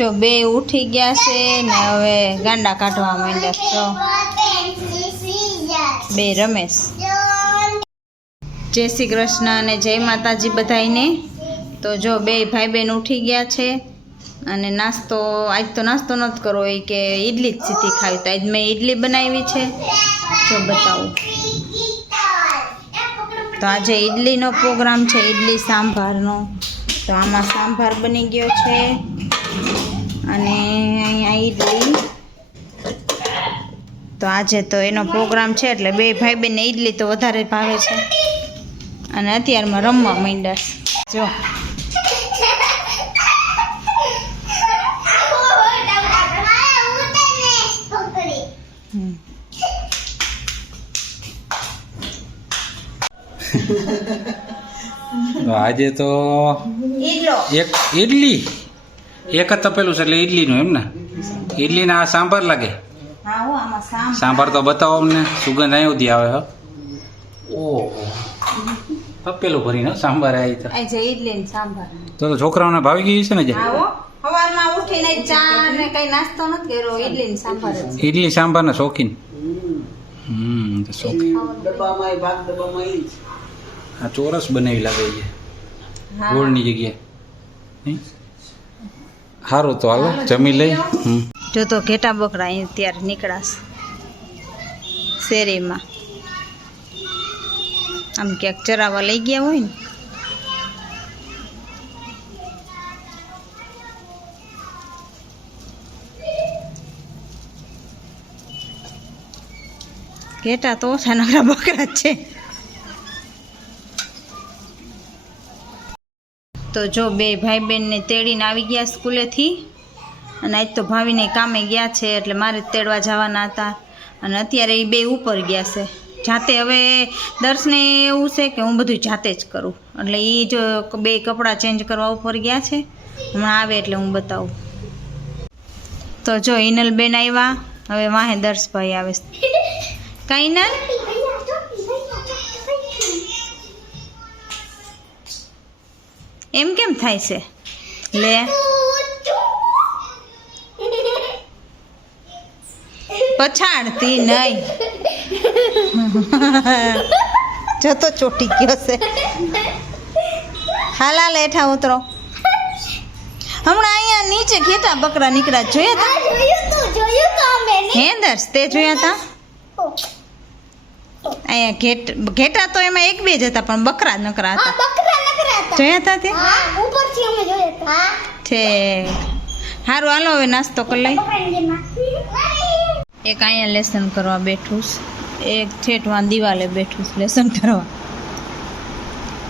જો બે ઉઠી ગયા છે ને હવે ગાંડા કાઢવા માંડ્યા. તો બે રમેશ. જય શ્રી કૃષ્ણ અને જય માતાજી બધાઈને. તો જો બે ભાઈ બહેન ઉઠી ગયા છે અને નાસ્તો આજ તો નાસ્તો નથી કરવો એ કે ઈડલી જ સીધી ખાવી. તો આજ મેં ઈડલી બનાવી છે, જો બતાવું. તો આજે ઈડલીનો પ્રોગ્રામ છે, ઈડલી સાંભારનો. તો આમાં સાંભાર બની ગયો છે અને અહીંયા ઈડલી. તો આજે તો એનો પ્રોગ્રામ છે એટલે બે ભાઈ બહેનને ઈડલી તો વધારે ભાવે છે અને અત્યારમાં રમવા માંડ્યા. જો આજે તો એક ઈડલી એક જ તપેલું છે એટલે ઈડલીનું એમ ને. ઈડલીના આ સાંભાર લાગે. સાંભાર તો બતાવો અમને, સુગંધ અહીં સુધી આવે. ઓહો, તપેલું ભરીને સાંભાર આવી તો ઈડલી ને સાંભાર તો છોકરાઓને ભાવી ગઈ છે ને. જે સવારમાં ઉઠીને ચા ને કઈ નાસ્તો નથી કર્યો, ઈડલી ને સાંભાર જ. ઈડલી સાંભારના શોખીન. તો શોખીન. આ ચોરસ બનાવી લાગે છે ગોળની જગ્યાએ. સારું તો હાલો જમી લઈ. જો તો ઘેટા બકરા અહીં ત્યારે નીકળાશે શેરીમાં. આમ ક્યાંક ચરાવવા લઈ ગયા હોય ને. ઘેટા તો ઓછા નકરા બકરા જ છે. તો જો બે ભાઈ બહેનને તેડીને આવી ગયા સ્કૂલેથી અને આજ તો ભાવીને કામે ગયા છે એટલે મારે તેડવા જવાના હતા અને અત્યારે એ બે ઉપર ગયા છે જાતે. હવે દર્શને એવું છે કે હું બધું જાતે જ કરું એટલે એ જો બે કપડાં ચેન્જ કરવા ઉપર ગયા છે. હમણાં આવે એટલે હું બતાવું. તો જો હિનલબેન આવ્યા, હવે વાહે દર્શભાઈ આવે. કાંઈ ના એમ કેમ થાય છે? લે પછાડતી નહીં. જતો ચોટી ગયો છે. હાલા લેઠા ઉતરો. હમણાં અહીંયા નીચે ઘેટા બકરા નીકળ્યા જોયા હતા? હે દર્શ તે જોયા હતા? અહીંયા ઘેટા તો એમાં એક બે જ હતા પણ બકરા નકરા હતા. જોયા હતા તે? છે. સારું હાલો હવે નાસ્તો કરી લઈ. એક અહીંયા લેસન કરવા બેઠું છે, એક ઠેઠવા દિવાલે બેઠું છે લેસન કરવા.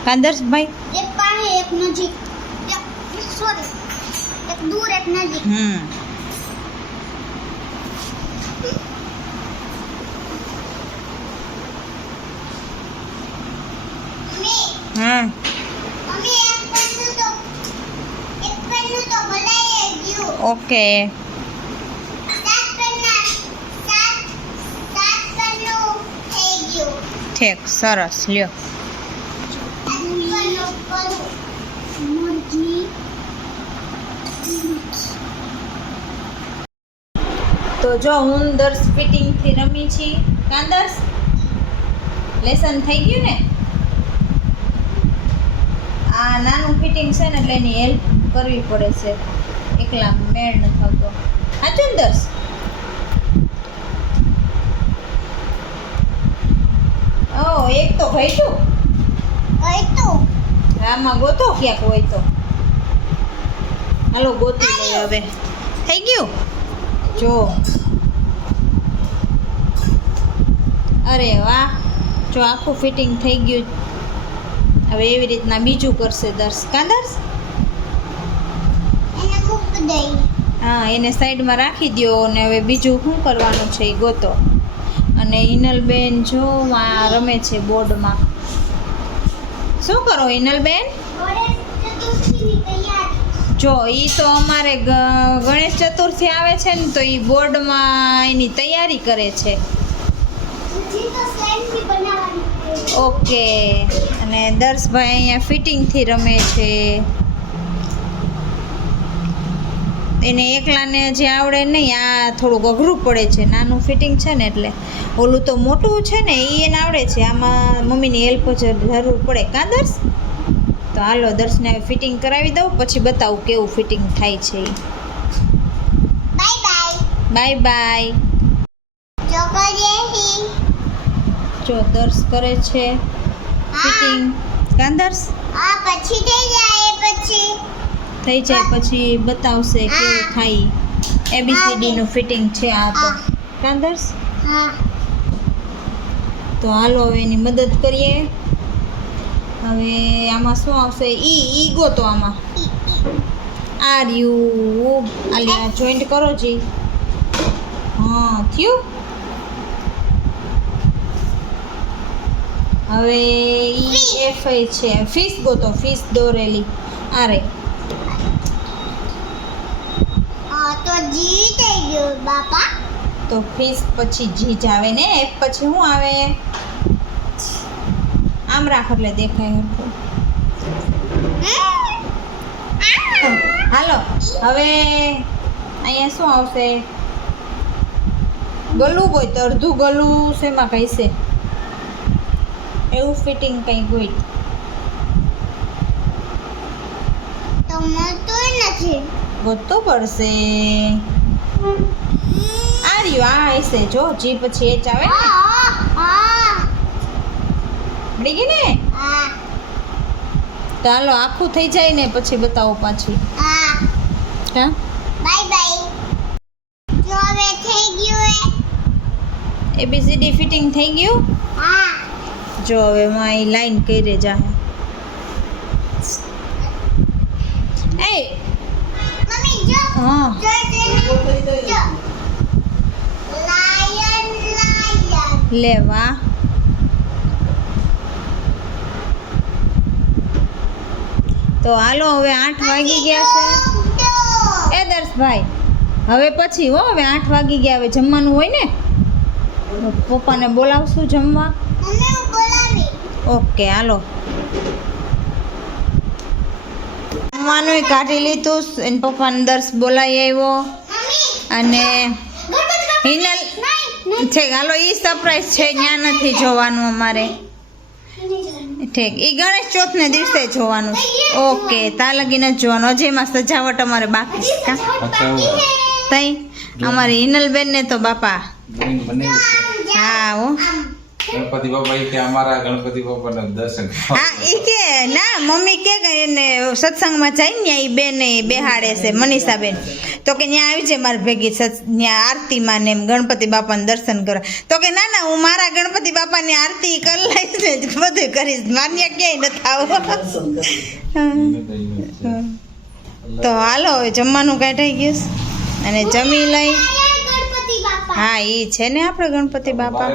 કાદર્શભાઈ ઓકે. ઠીક, સરસ લ્યો. તો જો હું દર્શ ફિટિંગથી રમી છી. કાંદર્શ લેસન થઈ ગયું ને? આ નાનું ફિટિંગ છે ને એટલે એની હેલ્પ કરવી પડે છે, એકલા મેળ ન થતો. હાચું દર્શ? ઓ એક તો ઘટ્યું. આમાં ગોતો ક્યાંક હોય તો. હાલો ગોતી લઈ. હવે થઈ ગયું. જો અરે વાહ, જો આખું ફિટિંગ થઈ ગયું. હવે એવી રીતના બીજું કરશે દર્શ. કાદર્શ હા, એને સાઈડમાં રાખી દો અને હવે બીજું શું કરવાનું છે એ ગોતો. અને હિનલબેન જો આ રમે છે બોર્ડમાં. શું કરો હિનલબેન? જો ઈ તો અમારે ગણેશ ચતુર્થી આવે છે ને તો ઈ બોર્ડમાં એની તૈયારી કરે છે. ઓકે. અને દર્શભાઈ અહીંયા ફિટિંગથી રમે છે. એને એકલાને જે આવડે નહીં, આ થોડુંક અઘરું પડે છે, નાનું ફિટિંગ છે ને એટલે. ઓલું તો મોટું છે ને એ એને આવડે છે, આમાં મમ્મીની હેલ્પ જરૂર પડે. કાં દર્શ? તો હાલો દર્શને ફિટિંગ કરાવી દઉં, પછી બતાવું કેવું ફિટિંગ થાય છે. Bye bye. જો દર્શ કરે છે ફિટિંગ. કાં દર્શ? થઈ જાય પછી બતાવશે કેવું થાય. ABCD નું ફિટિંગ છે આ તો. કાં દર્શ? તો હાલો હવે એની મદદ કરીએ. હવે આમાં શું આવશે? ઈ ગોતો આમાં. આર યુ આલિયા જોઈન્ટ કરો જી. હા થયું. હવે ઈ એફ છે. ફિશ ગોતો, ફિશ દોરેલી. આરે તો જી થઈ ગયું બાપા. તો ફિશ પછી જી જ આવે ને. એફ પછી શું આવે? આમ રાખ એટલે દેખાય હરખું. હાલો હવે અહીંયા શું આવશે? ગલું હોય તો અડધું ગલું શેમાં કહીશે એવું ફિટિંગ કંઈ હોય તો મળતું નથી. ગોતવું પડશે. આ રહ્યું, આ હશે જો. જી પછી એચ આવે ને. મળી ગઈ ને? તો હાલો આખું થઈ જાય ને પછી બતાવો પાછી. હા બાય બાય. જો હવે થઈ ગયું ABCD ફિટિંગ થઈ ગયું. હા જો હવે માં એ લાઈન કરી જાહે. એ મમ્મી જો હા જો લાયન લે વાહ. તો હાલો હવે 8 વાગી ગયા છે. એ દર્શભાઈ હવે પછી હો, હવે 8 વાગી ગયા. હવે જમવાનું હોય ને. પપ્પાને બોલાવશું જમવા. મમ્મી બોલાવી. ઓકે હાલો. જમવાનું કાઢી લીધું. એને પપ્પાને દર્શ બોલાવી આવ્યો. અને હિનલ છે. હાલો ઈ સરપ્રાઈઝ છે, ત્યાં નથી જોવાનું અમારે. ઠીક, ઈ ગણેશ ચોથ ને દિવસે જોવાનું. ઓકે ત્યાં લગી નથી જોવાનું. હજી એમાં સજાવટ અમારે બાકી છે. તઈ અમારી હિનલબેન ને તો બાપા હા હો. ગણપતિ બાપા કે અમારા ગણપતિ બાપાના દર્શન. હા ઈ કે ના મમ્મી કે એને સત્સંગમાં જાય ને ઈ બેન બેહાડે છે મનીષાબેન. તો કે ત્યાં આવી જાય મારી ભેગી ત્યાં આરતીમાં ને એમ ગણપતિ બાપાને દર્શન કરવા. તો કે ના ના હું મારા ગણપતિ બાપાની આરતી કરી લઈશ ને બધું કરીશ. માન્ય ક્યાંય નથી આવો. તો હાલો હવે જમવાનું કાઢાઈ ગયું અને જમી લઈ. હા ઈ છે ને આપણે ગણપતિ બાપા.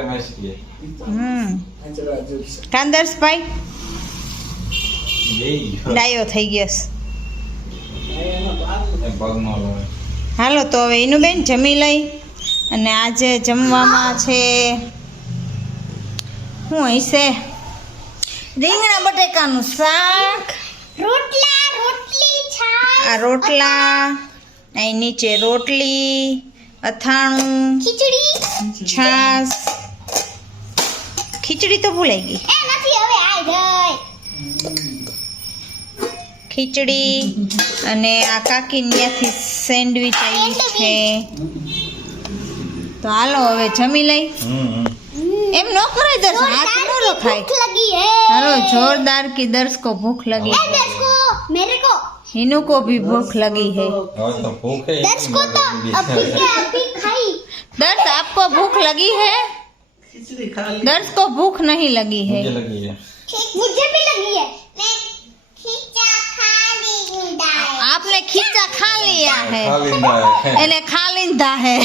કાંદર્શભાઈ ડાયો થઈ ગયો. હાલો તો હવે એનું બેન જમી લઈ. અને આજે જમવામાં છે શું હશે? રીંગણા બટેકાનું શાક, રોટલી છાશ, આ રોટલા, અહીં નીચે રોટલી, અથાણું, ખીચડી, છાશ. ખીચડી તો ભૂલાઈ ગઈ. એ નથી હવે આઈ ગઈ. ખીચડી અને આ કાકી ત્યાંથી સેન્ડવિચ આવી છે. તો હાલો હવે જમી લઈ. એમ ન કરાય દર્શ, હાથ ન રખાય. ભૂખ લगी है. હાલો જોરदार की दर्श को भूख लगी ए है. दर्श को मेरे को हिनू को भी भूख लगी है. दर्श को तो अभी के अभी खाई. दर्श आपको भूख लगी है? दर्श को भूख नहीं लगी है. मुझे भी लगी है. मैं खींचा खा लींदा है. आपने खींचा खा लिया है. એને ખા લીધા હે.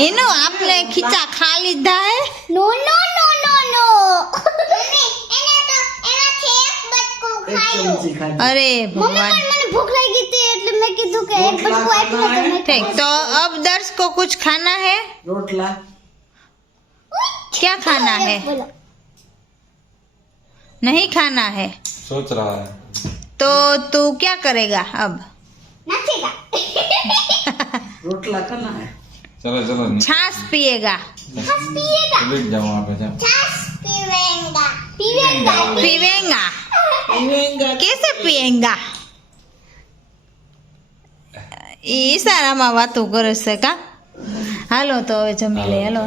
હિનુ આપને ખીચા ખા લીધા હે. No no no no no. Mummy એને તો એનાથી એક ખાયું अरे મમ્મી भगवान। પણ મને ભૂખ લાગી હતી એટલે મેં કીધું કે એક બચકું આપ્યું તો મેં ठीक, तो अब दर्श को कुछ खाना है? रोटला क्या खाना है? બોલો नहीं खाना है सोच रहा है। तो तू क्या करेगा अब? નથી કા रोटला करना है चलो चलो छाछ पिएगा? છાશ પીએગા बैठ जाओ वहाँ पे जाओ। છાશ પીવેંગા પીવેંગા पीवेंगा? पीवेंगा कैसे पिएंगा? ઈશારામાં વાતો કરે છે કા? હાલો તો હવે જમી લે, હાલો।